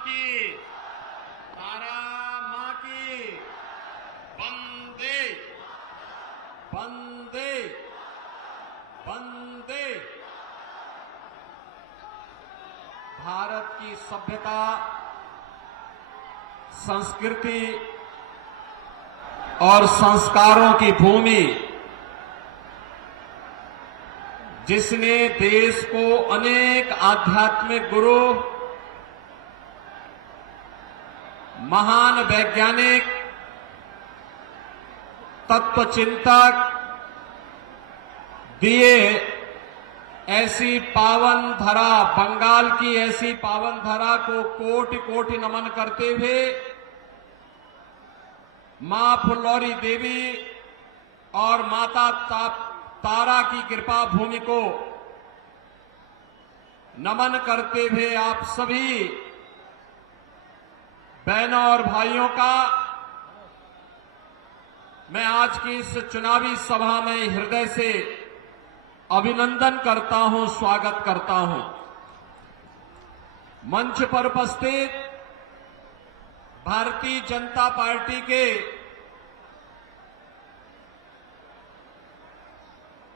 की, तारा मां की, वंदे वंदे वंदे। भारत की सभ्यता, संस्कृति और संस्कारों की भूमि, जिसने देश को अनेक आध्यात्मिक गुरु, महान वैज्ञानिक, तत्वचिंतक दिए, ऐसी पावन धरा, बंगाल की ऐसी पावन धरा को कोटि कोटि नमन करते हुए मां फुल्लौरी देवी और माता तारा की कृपा भूमि को नमन करते हुए आप सभी बहनों और भाइयों का मैं आज की इस चुनावी सभा में हृदय से अभिनंदन करता हूं, स्वागत करता हूं। मंच पर उपस्थित भारतीय जनता पार्टी के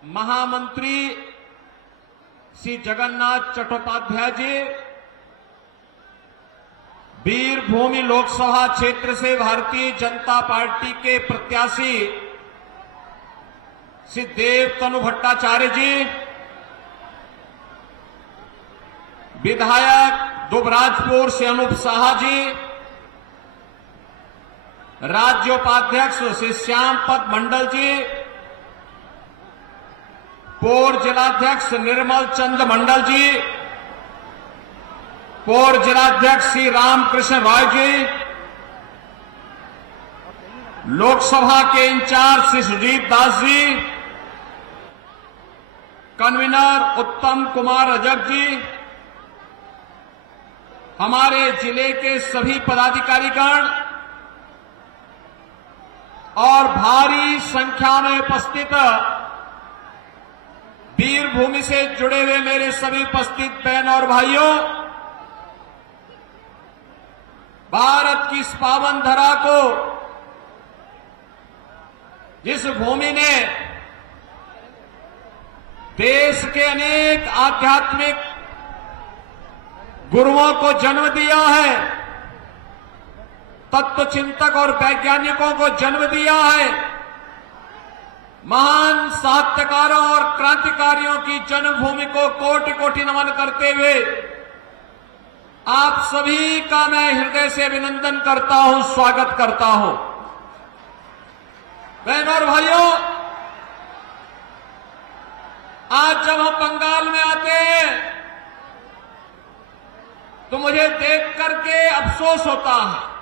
महामंत्री श्री जगन्नाथ चट्टोपाध्याय जी, वीरभूमि लोकसभा क्षेत्र से भारतीय जनता पार्टी के प्रत्याशी श्री देवतनु भट्टाचार्य जी, विधायक दुबराजपुर से अनूप साहा जी, राज्योपाध्यक्ष श्री श्यामपद मंडल जी, पूर्व जिलाध्यक्ष निर्मल चंद मंडल जी, पूर्व जिलाध्यक्ष श्री रामकृष्ण राय जी, लोकसभा के इंचार्ज श्री सुजीत दास जी, कन्वीनर उत्तम कुमार अजग जी, हमारे जिले के सभी पदाधिकारीगण और भारी संख्या में उपस्थित वीरभूमि से जुड़े हुए मेरे सभी उपस्थित बहन और भाइयों, भारत की इस पावन धरा को, जिस भूमि ने देश के अनेक आध्यात्मिक गुरुओं को जन्म दिया है, तत्वचिंतक और वैज्ञानिकों को जन्म दिया है, महान साहित्यकारों और क्रांतिकारियों की जन्मभूमि को कोटि कोटि नमन करते हुए आप सभी का मैं हृदय से अभिनंदन करता हूं, स्वागत करता हूं। बहनों और भाइयों, आज जब हम बंगाल में आते हैं तो मुझे देख करके अफसोस होता है।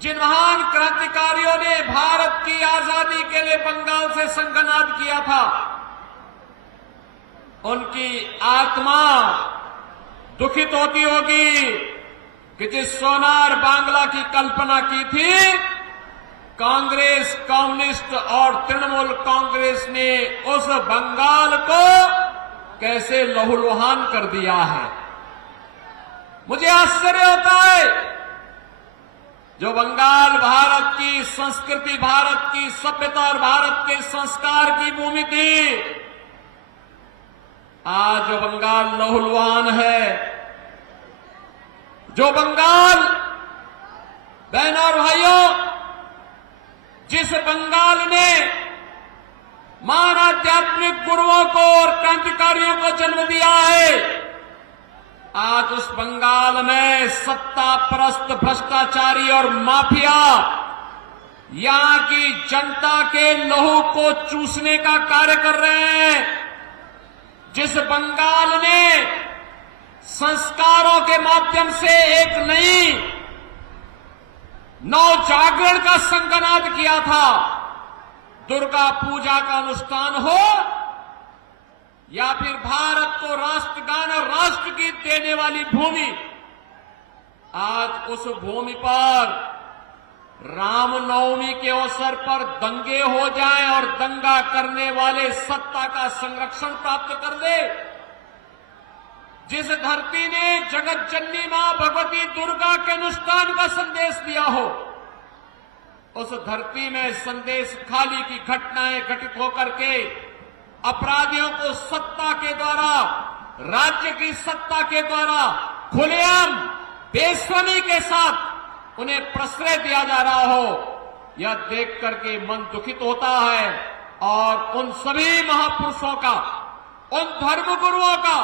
जिन महान क्रांतिकारियों ने भारत की आजादी के लिए बंगाल से संघनाद किया था, उनकी आत्मा दुखित होती होगी कि जिस सोनार बांग्ला की कल्पना की थी, कांग्रेस, कम्युनिस्ट और तृणमूल कांग्रेस ने उस बंगाल को कैसे लहूलुहान कर दिया है। मुझे आश्चर्य होता है, जो बंगाल भारत की संस्कृति, भारत की सभ्यता और भारत के संस्कार की भूमि थी, आज जो बंगाल लहूलुहान है, जो बंगाल, बहनों और भाइयों, जिस बंगाल ने महान आध्यात्मिक गुरुओं को और क्रांतिकारियों को जन्म दिया है, आज उस बंगाल में सत्ता परस्त भ्रष्टाचारी और माफिया यहां की जनता के लहू को चूसने का कार्य कर रहे हैं। जिस बंगाल ने संस्कारों के माध्यम से एक नई नवजागरण का संघनाद किया था, दुर्गा पूजा का अनुष्ठान हो या फिर भारत को राष्ट्रगान और राष्ट्रगीत देने वाली भूमि, आज उस भूमि पर रामनवमी के अवसर पर दंगे हो जाएं और दंगा करने वाले सत्ता का संरक्षण प्राप्त कर ले, जिस धरती ने जगत जननी मां भगवती दुर्गा के अनुष्ठान का संदेश दिया हो, उस धरती में संदेश खाली की घटनाएं घटित होकर के अपराधियों को सत्ता के द्वारा, राज्य की सत्ता के द्वारा खुलेआम बेशर्मी के साथ उन्हें प्रश्रय दिया जा रहा हो, यह देख करके मन दुखित होता है। और उन सभी महापुरुषों का, उन धर्मगुरुओं का,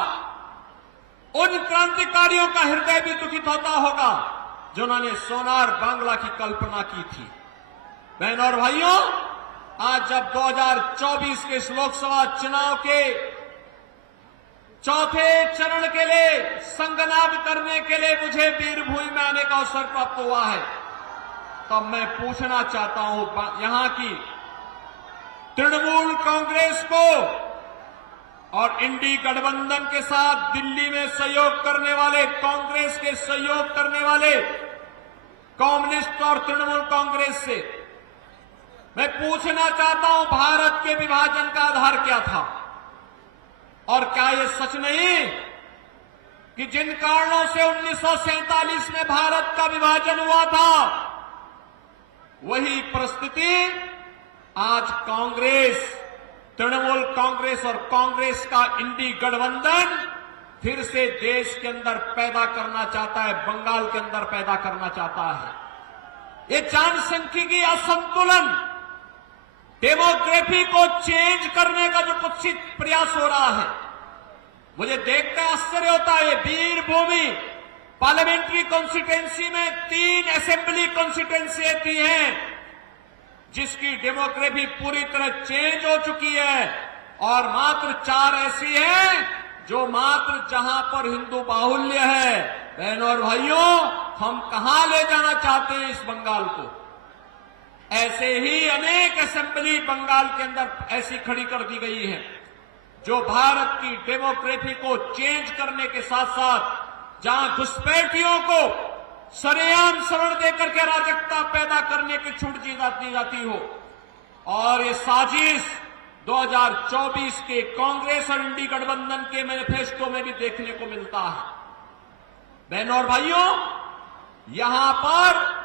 उन क्रांतिकारियों का हृदय भी दुखित होता होगा जिन्होंने सोनार बांग्ला की कल्पना की थी। बहनों और भाइयों, आज जब 2024 के इस लोकसभा चुनाव के चौथे चरण के लिए संगनाद करने के लिए मुझे वीरभूमि में आने का अवसर प्राप्त हुआ है, तब मैं पूछना चाहता हूं यहां की तृणमूल कांग्रेस को और इंडी गठबंधन के साथ दिल्ली में सहयोग करने वाले, कांग्रेस के सहयोग करने वाले कम्युनिस्ट और तृणमूल कांग्रेस से मैं पूछना चाहता हूं, भारत के विभाजन का आधार क्या था? और क्या यह सच नहीं कि जिन कारणों से 1947 में भारत का विभाजन हुआ था, वही परिस्थिति आज कांग्रेस, तृणमूल कांग्रेस और कांग्रेस का इंडी गठबंधन फिर से देश के अंदर पैदा करना चाहता है, बंगाल के अंदर पैदा करना चाहता है। ये जनसांख्यिकी असंतुलन, डेमोग्राफी को चेंज करने का जो कुत्सित प्रयास हो रहा है, मुझे देखकर आश्चर्य होता है। वीरभूमि पार्लियामेंट्री कॉन्स्टिट्यूंसी में 3 असेंबली कॉन्स्टिट्यूंसी थी हैं जिसकी डेमोग्राफी पूरी तरह चेंज हो चुकी है, और मात्र 4 ऐसी हैं जो मात्र जहां पर हिंदू बाहुल्य है। बहनों और भाइयों, हम कहां ले जाना चाहते हैं इस बंगाल को? ऐसे ही अनेक असेंबली बंगाल के अंदर ऐसी खड़ी कर दी गई है जो भारत की डेमोग्राफी को चेंज करने के साथ साथ जहां घुसपैठियों को सरेआम शरण देकर के अराजकता पैदा करने की छूट दी जाती हो। और ये साजिश 2024 के कांग्रेस और इंडी गठबंधन के मैनिफेस्टो में भी देखने को मिलता है। बहनों और भाइयों, यहां पर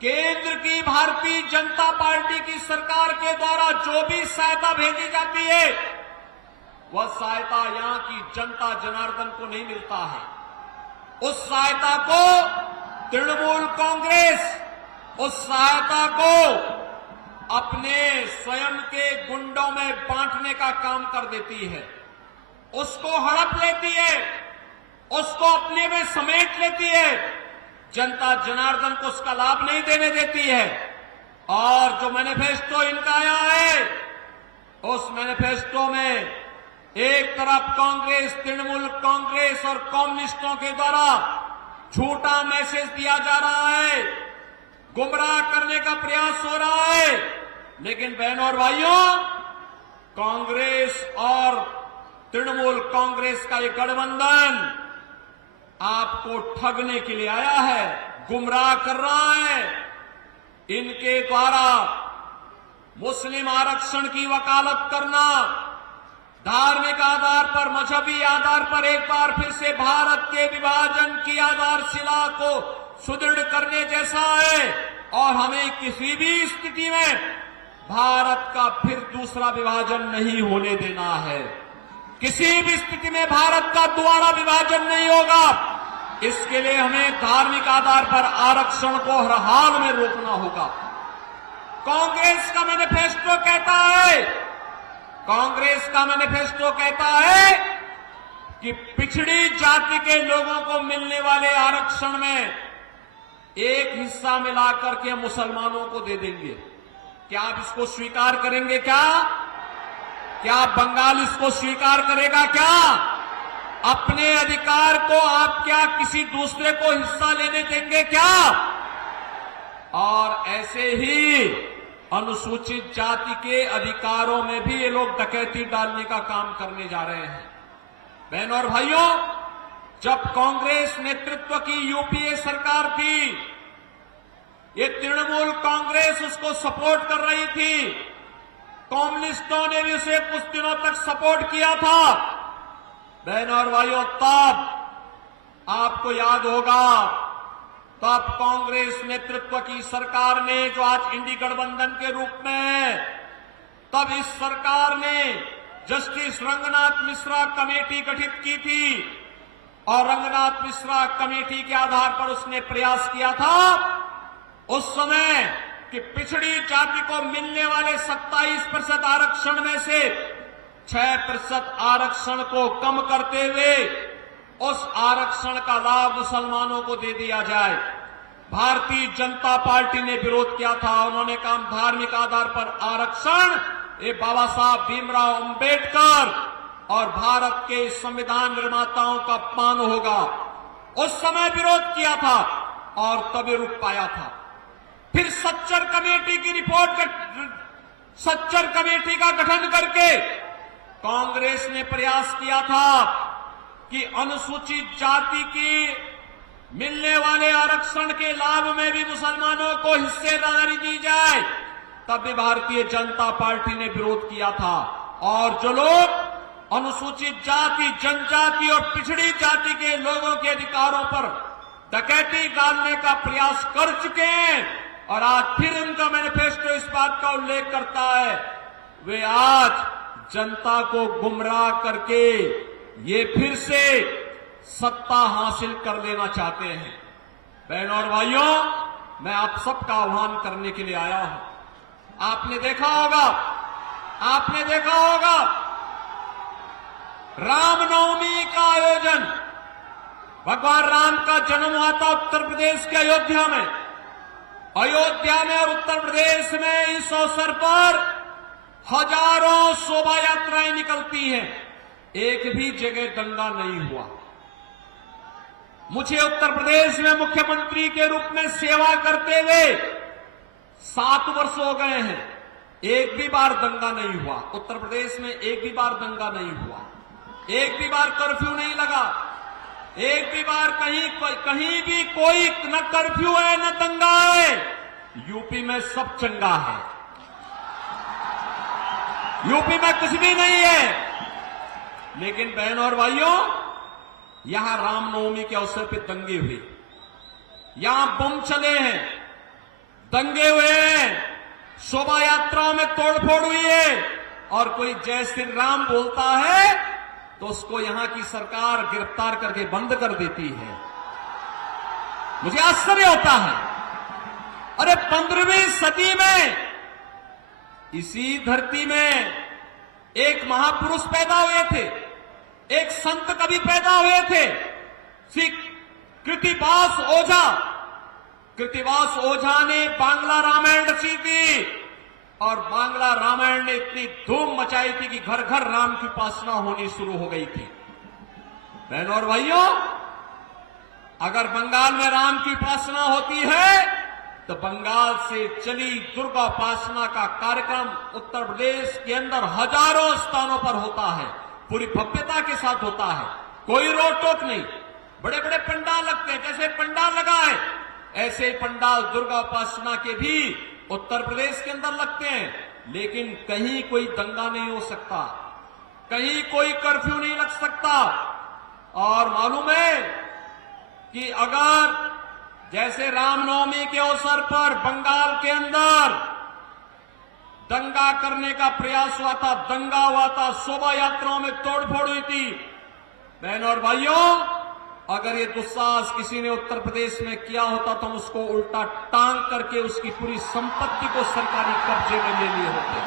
केंद्र की भारतीय जनता पार्टी की सरकार के द्वारा जो भी सहायता भेजी जाती है, वह सहायता यहां की जनता जनार्दन को नहीं मिलता है। उस सहायता को तृणमूल कांग्रेस, उस सहायता को अपने स्वयं के गुंडों में बांटने का काम कर देती है, उसको हड़प लेती है, उसको अपने में समेट लेती है, जनता जनार्दन को उसका लाभ नहीं देने देती है। और जो मैनिफेस्टो इनका आया है, उस मैनिफेस्टो में एक तरफ कांग्रेस, तृणमूल कांग्रेस और कम्युनिस्टों के द्वारा झूठा मैसेज दिया जा रहा है, गुमराह करने का प्रयास हो रहा है। लेकिन बहनों और भाइयों, कांग्रेस और तृणमूल कांग्रेस का ये गठबंधन आपको ठगने के लिए आया है, गुमराह कर रहा है। इनके द्वारा मुस्लिम आरक्षण की वकालत करना, धार्मिक आधार पर, मजहबी आधार पर एक बार फिर से भारत के विभाजन की आधारशिला को सुदृढ़ करने जैसा है। और हमें किसी भी स्थिति में भारत का फिर दूसरा विभाजन नहीं होने देना है। किसी भी स्थिति में भारत का दोबारा विभाजन नहीं होगा। इसके लिए हमें धार्मिक आधार पर आरक्षण को हर हाल में रोकना होगा। कांग्रेस का मैनिफेस्टो कहता है, कांग्रेस का मैनिफेस्टो कहता है कि पिछड़ी जाति के लोगों को मिलने वाले आरक्षण में एक हिस्सा मिलाकर के मुसलमानों को दे देंगे। क्या आप इसको स्वीकार करेंगे? क्या बंगाल इसको स्वीकार करेगा? क्या अपने अधिकार को आप क्या किसी दूसरे को हिस्सा लेने देंगे क्या? और ऐसे ही अनुसूचित जाति के अधिकारों में भी ये लोग डकैती डालने का काम करने जा रहे हैं। बहनों और भाइयों, जब कांग्रेस नेतृत्व की यूपीए सरकार थी, ये तृणमूल कांग्रेस उसको सपोर्ट कर रही थी, कम्युनिस्टों ने भी उसे कुछ दिनों तक सपोर्ट किया था। बहनों और भाइयों, तब आपको याद होगा तब कांग्रेस नेतृत्व की सरकार ने, जो आज इंडी गठबंधन के रूप में है, तब इस सरकार ने जस्टिस रंगनाथ मिश्रा कमेटी गठित की थी और रंगनाथ मिश्रा कमेटी के आधार पर उसने प्रयास किया था उस समय कि पिछड़ी जाति को मिलने वाले 27% आरक्षण में से 6% आरक्षण को कम करते हुए उस आरक्षण का लाभ मुसलमानों को दे दिया जाए। भारतीय जनता पार्टी ने विरोध किया था। उन्होंने कहा धार्मिक आधार पर आरक्षण ये बाबा साहब भीमराव अंबेडकर और भारत के संविधान निर्माताओं का अपमान होगा। उस समय विरोध किया था और तभी रुक पाया था। फिर सच्चर कमेटी की सच्चर कमेटी का गठन करके कांग्रेस ने प्रयास किया था कि अनुसूचित जाति की मिलने वाले आरक्षण के लाभ में भी मुसलमानों को हिस्सेदारी दी जाए। तब भी भारतीय जनता पार्टी ने विरोध किया था और जो लोग अनुसूचित जाति, जनजाति और पिछड़ी जाति के लोगों के अधिकारों पर डकैती डालने का प्रयास कर चुके हैं और आज फिर उनका मैनिफेस्टो इस बात का उल्लेख करता है, वे आज जनता को गुमराह करके ये फिर से सत्ता हासिल कर लेना चाहते हैं। बहनों और भाइयों, मैं आप सबका आह्वान करने के लिए आया हूं। आपने देखा होगा रामनवमी का आयोजन, भगवान राम का जन्म हुआ था उत्तर प्रदेश के अयोध्या में और उत्तर प्रदेश में इस अवसर पर हजारों शोभा यात्राएं निकलती हैं। एक भी जगह दंगा नहीं हुआ। मुझे उत्तर प्रदेश में मुख्यमंत्री के रूप में सेवा करते हुए 7 वर्ष हो गए हैं। एक भी बार दंगा नहीं हुआ उत्तर प्रदेश में, एक भी बार दंगा नहीं हुआ, एक भी बार कर्फ्यू नहीं लगा, एक भी बार कहीं भी कोई न कर्फ्यू है न दंगा है। यूपी में सब चंगा है, यूपी में कुछ भी नहीं है। लेकिन बहनों और भाइयों, यहां रामनवमी के अवसर पर दंगे हुए, यहां बम चले हैं, दंगे हुए हैं, शोभा यात्राओं में तोड़फोड़ हुई है और कोई जय श्री राम बोलता है तो उसको यहां की सरकार गिरफ्तार करके बंद कर देती है। मुझे आश्चर्य होता है, अरे 15वीं सदी में इसी धरती में एक महापुरुष पैदा हुए थे, एक संत कवि पैदा हुए थे, श्री कृतिवास ओझा ने बांग्ला रामायण रची थी और बांग्ला रामायण ने इतनी धूम मचाई थी कि घर घर राम की उपासना होनी शुरू हो गई थी। बहनों और भाइयों, अगर बंगाल में राम की उपासना होती है तो बंगाल से चली दुर्गा उपासना का कार्यक्रम उत्तर प्रदेश के अंदर हजारों स्थानों पर होता है, पूरी भव्यता के साथ होता है, कोई रोक टोक नहीं। बड़े बड़े पंडाल लगते हैं, जैसे पंडाल लगा है ऐसे पंडाल दुर्गा उपासना के भी उत्तर प्रदेश के अंदर लगते हैं। लेकिन कहीं कोई दंगा नहीं हो सकता, कहीं कोई कर्फ्यू नहीं लग सकता। और मालूम है कि अगर जैसे रामनवमी के अवसर पर बंगाल के अंदर दंगा करने का प्रयास हुआ था, दंगा हुआ था, शोभा यात्राओं में तोड़फोड़ हुई थी, बहनों और भाइयों, अगर ये दुस्साहस किसी ने उत्तर प्रदेश में किया होता तो हम उसको उल्टा टांग करके उसकी पूरी संपत्ति को सरकारी कब्जे में ले लिए होते,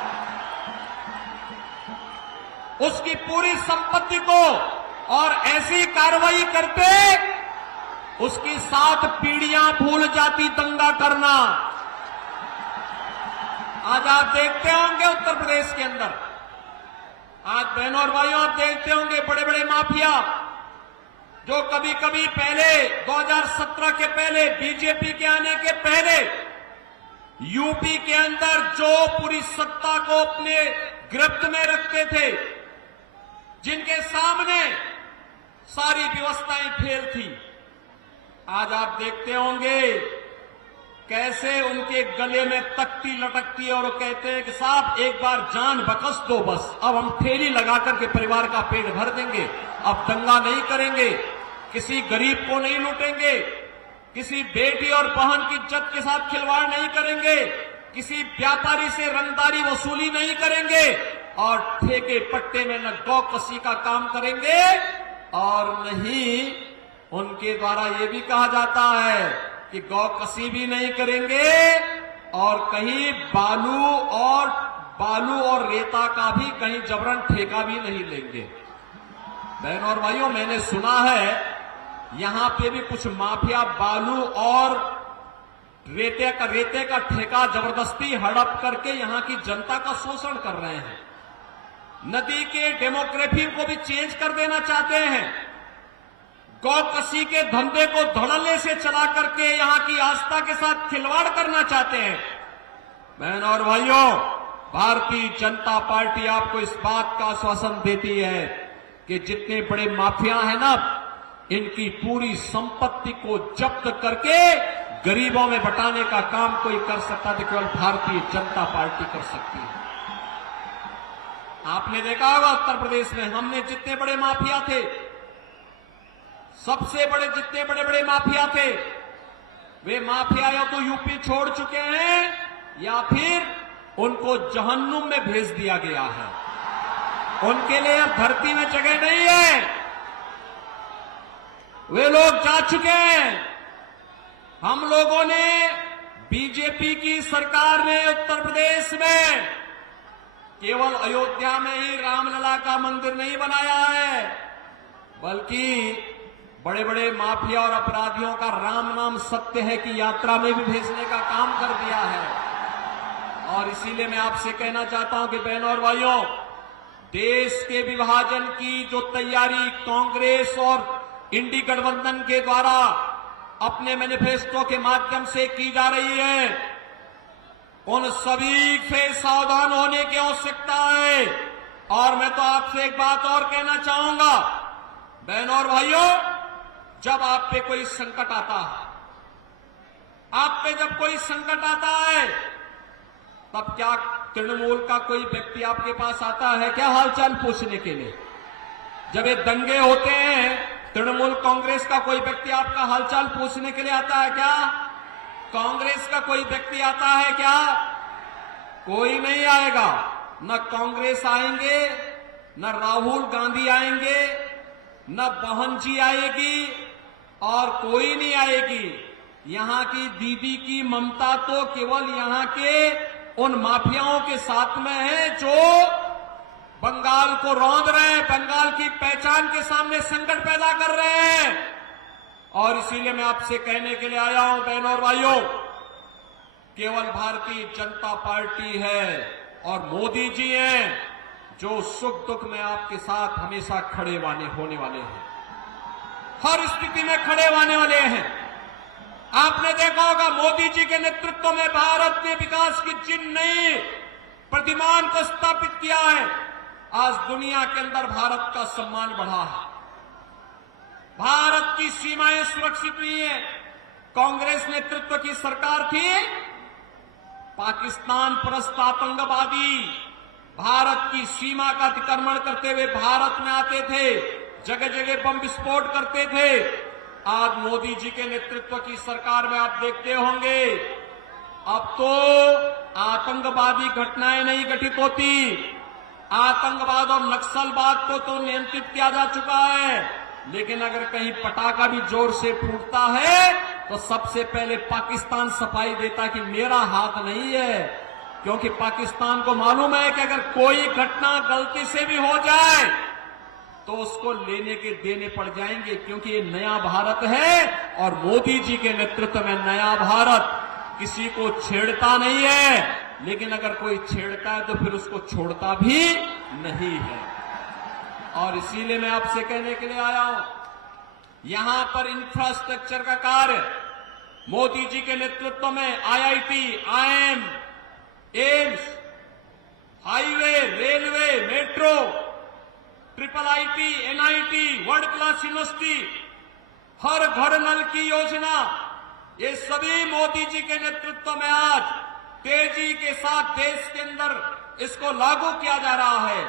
उसकी पूरी संपत्ति को, और ऐसी कार्रवाई करते उसकी 7 पीढ़ियां भूल जाती दंगा करना। आज आप देखते होंगे उत्तर प्रदेश के अंदर, आज बहनों और भाइयों आप देखते होंगे बड़े बड़े माफिया जो कभी कभी पहले 2017 के पहले, बीजेपी के आने के पहले यूपी के अंदर जो पूरी सत्ता को अपने गिरफ्त में रखते थे, जिनके सामने सारी व्यवस्थाएं फेल थी, आज आप देखते होंगे कैसे उनके गले में तख्ती लटकती है और वो कहते हैं कि साहब एक बार जान बकस दो, बस अब हम ठेली लगा करके परिवार का पेट भर देंगे, अब दंगा नहीं करेंगे। किसी गरीब को नहीं लूटेंगे, किसी बेटी और बहन की इज्जत के साथ खिलवाड़ नहीं करेंगे, किसी व्यापारी से रंगदारी वसूली नहीं करेंगे और ठेके पट्टे में न गौ कसी का काम करेंगे और नहीं उनके द्वारा ये भी कहा जाता है कि गौ कसी भी नहीं करेंगे और कहीं बालू और रेता का भी कहीं जबरन ठेका भी नहीं लेंगे। बहनों और भाइयों, मैंने सुना है यहां पे भी कुछ माफिया बालू और रेते का ठेका जबरदस्ती हड़प करके यहां की जनता का शोषण कर रहे हैं। नदी के डेमोग्राफी को भी चेंज कर देना चाहते हैं। गौ कसी के धंधे को धड़ल्ले से चला करके यहां की आस्था के साथ खिलवाड़ करना चाहते हैं। बहनों और भाइयों, भारतीय जनता पार्टी आपको इस बात का आश्वासन देती है कि जितने बड़े माफिया हैं ना, इनकी पूरी संपत्ति को जब्त करके गरीबों में बंटाने का काम कोई कर सकता है तो केवल भारतीय जनता पार्टी कर सकती है। आपने देखा होगा उत्तर प्रदेश में हमने जितने बड़े माफिया थे, सबसे बड़े जितने बड़े बड़े माफिया थे, वे माफिया या तो यूपी छोड़ चुके हैं या फिर उनको जहन्नुम में भेज दिया गया है। उनके लिए अब धरती में जगह नहीं है, वे लोग जा चुके हैं। हम लोगों ने, बीजेपी की सरकार ने उत्तर प्रदेश में केवल अयोध्या में ही रामलला का मंदिर नहीं बनाया है, बल्कि बड़े बड़े माफिया और अपराधियों का राम नाम सत्य है कि यात्रा में भी भेजने का काम कर दिया है। और इसीलिए मैं आपसे कहना चाहता हूं कि बहनों और भाइयों, देश के विभाजन की जो तैयारी कांग्रेस और इंडी गठबंधन के द्वारा अपने मैनिफेस्टो के माध्यम से की जा रही है, उन सभी से सावधान होने की आवश्यकता है। और मैं तो आपसे एक बात और कहना चाहूंगा, बहनों और भाइयों, जब आप पे कोई संकट आता है, आप पे जब कोई संकट आता है, तब क्या तृणमूल का कोई व्यक्ति आपके पास आता है क्या हालचाल पूछने के लिए? जब ये दंगे होते हैं, तृणमूल कांग्रेस का कोई व्यक्ति आपका हालचाल पूछने के लिए आता है क्या? कांग्रेस का कोई व्यक्ति आता है क्या? कोई नहीं आएगा। न कांग्रेस आएंगे, न राहुल गांधी आएंगे, न बहन जी आएगी और कोई नहीं आएगी। यहां की दीदी की ममता तो केवल यहां के उन माफियाओं के साथ में है जो बंगाल को रौंद रहे हैं, बंगाल की पहचान के सामने संकट पैदा कर रहे हैं। और इसीलिए मैं आपसे कहने के लिए आया हूं, बहनों और भाइयों, केवल भारतीय जनता पार्टी है और मोदी जी हैं जो सुख दुख में आपके साथ हमेशा खड़े होने वाले हैं, हर स्थिति में खड़े होने वाले हैं। आपने देखा होगा मोदी जी के नेतृत्व में भारत ने विकास की जिन नई प्रतिमान को स्थापित किया है, आज दुनिया के अंदर भारत का सम्मान बढ़ा है। भारत की सीमाएं सुरक्षित हुई हैं। कांग्रेस नेतृत्व की सरकार थी, पाकिस्तान परस्त आतंकवादी भारत की सीमा का अतिक्रमण करते हुए भारत में आते थे, जगह जगह बम विस्फोट करते थे। आज मोदी जी के नेतृत्व की सरकार में आप देखते होंगे, अब तो आतंकवादी घटनाएं नहीं घटित होती, आतंकवाद और नक्सलवाद को तो नियंत्रित किया जा चुका है। लेकिन अगर कहीं पटाखा भी जोर से फूटता है तो सबसे पहले पाकिस्तान सफाई देता कि मेरा हाथ नहीं है, क्योंकि पाकिस्तान को मालूम है कि अगर कोई घटना गलती से भी हो जाए तो उसको लेने के देने पड़ जाएंगे, क्योंकि ये नया भारत है और मोदी जी के नेतृत्व में नया भारत किसी को छेड़ता नहीं है। लेकिन अगर कोई छेड़ता है तो फिर उसको छोड़ता भी नहीं है। और इसीलिए मैं आपसे कहने के लिए आया हूं, यहां पर इंफ्रास्ट्रक्चर का कार्य मोदी जी के नेतृत्व में IIT, IIM, AIIMS, highway, railway, metro, IIIT, NIT, world class university, हर घर नल की योजना, ये सभी मोदी जी के नेतृत्व में आज तेजी के साथ देश के अंदर इसको लागू किया जा रहा है।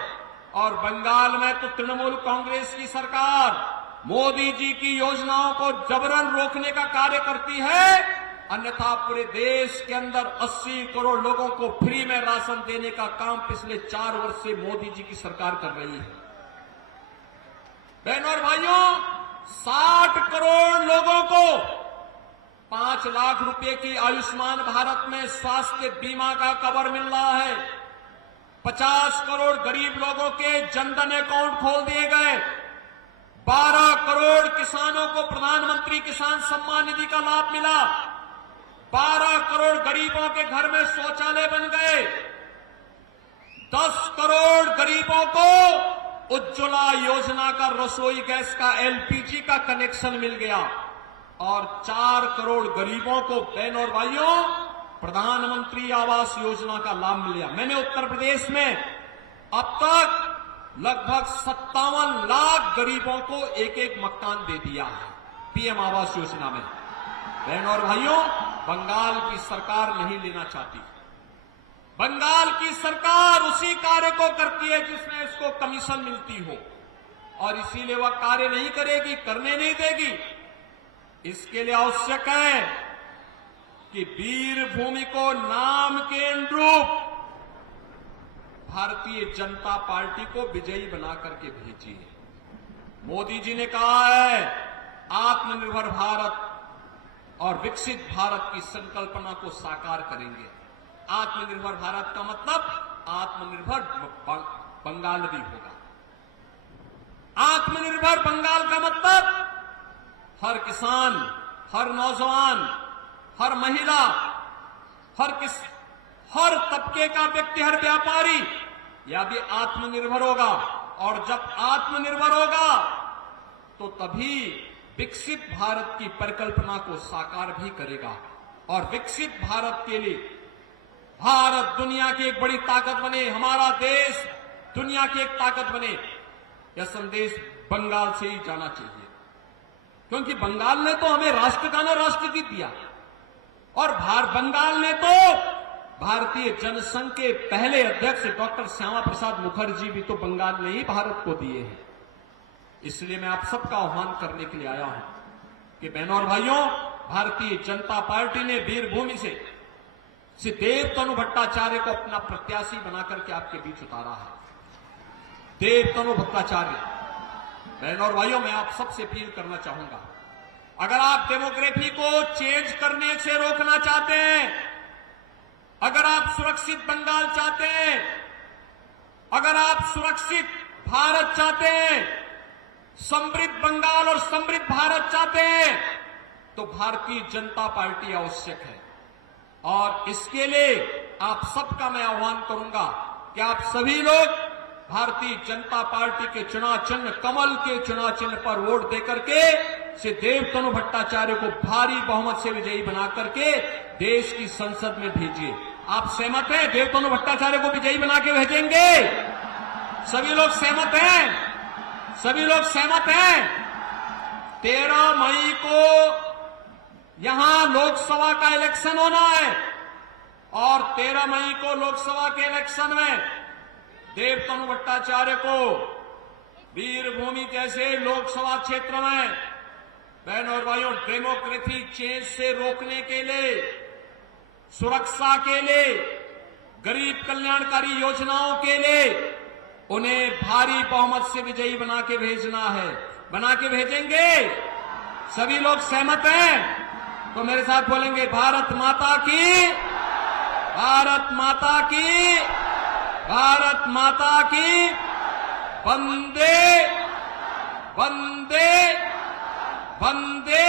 और बंगाल में तो तृणमूल कांग्रेस की सरकार मोदी जी की योजनाओं को जबरन रोकने का कार्य करती है, अन्यथा पूरे देश के अंदर 80 करोड़ लोगों को फ्री में राशन देने का काम पिछले 4 वर्ष से मोदी जी की सरकार कर रही है। बहनों और भाइयों, 60 करोड़ लोगों को 5 लाख रुपए की आयुष्मान भारत में स्वास्थ्य बीमा का कवर मिल रहा है। 50 करोड़ गरीब लोगों के जनधन अकाउंट खोल दिए गए। 12 करोड़ किसानों को प्रधानमंत्री किसान सम्मान निधि का लाभ मिला। 12 करोड़ गरीबों के घर में शौचालय बन गए। 10 करोड़ गरीबों को उज्ज्वला योजना का रसोई गैस का एलपीजी का कनेक्शन मिल गया और 4 करोड़ गरीबों को, बहनों और भाइयों, प्रधानमंत्री आवास योजना का लाभ मिल गया। मैंने उत्तर प्रदेश में अब तक लगभग 57 लाख गरीबों को एक एक मकान दे दिया है पीएम आवास योजना में। बहनों और भाइयों, बंगाल की सरकार नहीं लेना चाहती। बंगाल की सरकार उसी कार्य को करती है जिसमें इसको कमीशन मिलती हो, और इसीलिए वह कार्य नहीं करेगी, करने नहीं देगी। इसके लिए आवश्यक है कि वीर भूमि को नाम के अनुरूप भारतीय जनता पार्टी को विजयी बना करके भेजिए। मोदी जी ने कहा है आत्मनिर्भर भारत और विकसित भारत की संकल्पना को साकार करेंगे। आत्मनिर्भर भारत का मतलब आत्मनिर्भर बंगाल भी होगा। आत्मनिर्भर बंगाल का मतलब हर किसान, हर नौजवान, हर महिला, हर तबके का व्यक्ति, हर व्यापारी यह भी आत्मनिर्भर होगा। और जब आत्मनिर्भर होगा तो तभी विकसित भारत की परिकल्पना को साकार भी करेगा। और विकसित भारत के लिए भारत दुनिया की एक बड़ी ताकत बने, हमारा देश दुनिया की एक ताकत बने, यह संदेश बंगाल से ही जाना चाहिए। क्योंकि बंगाल ने तो हमें राष्ट्रगान और राष्ट्रगीत दिया, और बंगाल ने तो भारतीय जनसंघ के पहले अध्यक्ष डॉक्टर श्यामा प्रसाद मुखर्जी भी तो बंगाल ने ही भारत को दिए हैं। इसलिए मैं आप सबका आह्वान करने के लिए आया हूं कि बहनों और भाइयों, भारतीय जनता पार्टी ने वीरभूमि से देव तनु भट्टाचार्य को अपना प्रत्याशी बनाकर के आपके बीच उतारा है। देव तनु भट्टाचार्य, बहनों और भाइयों, मैं आप सबसे अपील करना चाहूंगा, अगर आप डेमोग्राफी को चेंज करने से रोकना चाहते हैं, अगर आप सुरक्षित बंगाल चाहते हैं, अगर आप सुरक्षित भारत चाहते हैं, समृद्ध बंगाल और समृद्ध भारत चाहते हैं, तो भारतीय जनता पार्टी आवश्यक है। और इसके लिए आप सबका मैं आह्वान करूंगा कि आप सभी लोग भारतीय जनता पार्टी के चुनाव चिन्ह, कमल के चुनाव चिन्ह पर वोट देकर के श्री देव तनु भट्टाचार्य को भारी बहुमत से विजयी बना करके देश की संसद में भेजिए। आप सहमत हैं? देव तनु भट्टाचार्य को विजयी बना के भेजेंगे? सभी लोग सहमत हैं? सभी लोग सहमत हैं? 13 मई को यहां लोकसभा का इलेक्शन होना है, और 13 मई को लोकसभा के इलेक्शन में देव तनु भट्टाचार्य को वीरभूमि जैसे लोकसभा क्षेत्र में, बहनों और भाइयों, डेमोक्रेसी चेंज से रोकने के लिए, सुरक्षा के लिए, गरीब कल्याणकारी योजनाओं के लिए उन्हें भारी बहुमत से विजयी बना के भेजना है। बना के भेजेंगे? सभी लोग सहमत हैं? तो मेरे साथ बोलेंगे, भारत माता की, भारत माता की, भारत माता की, वंदे वंदे वंदे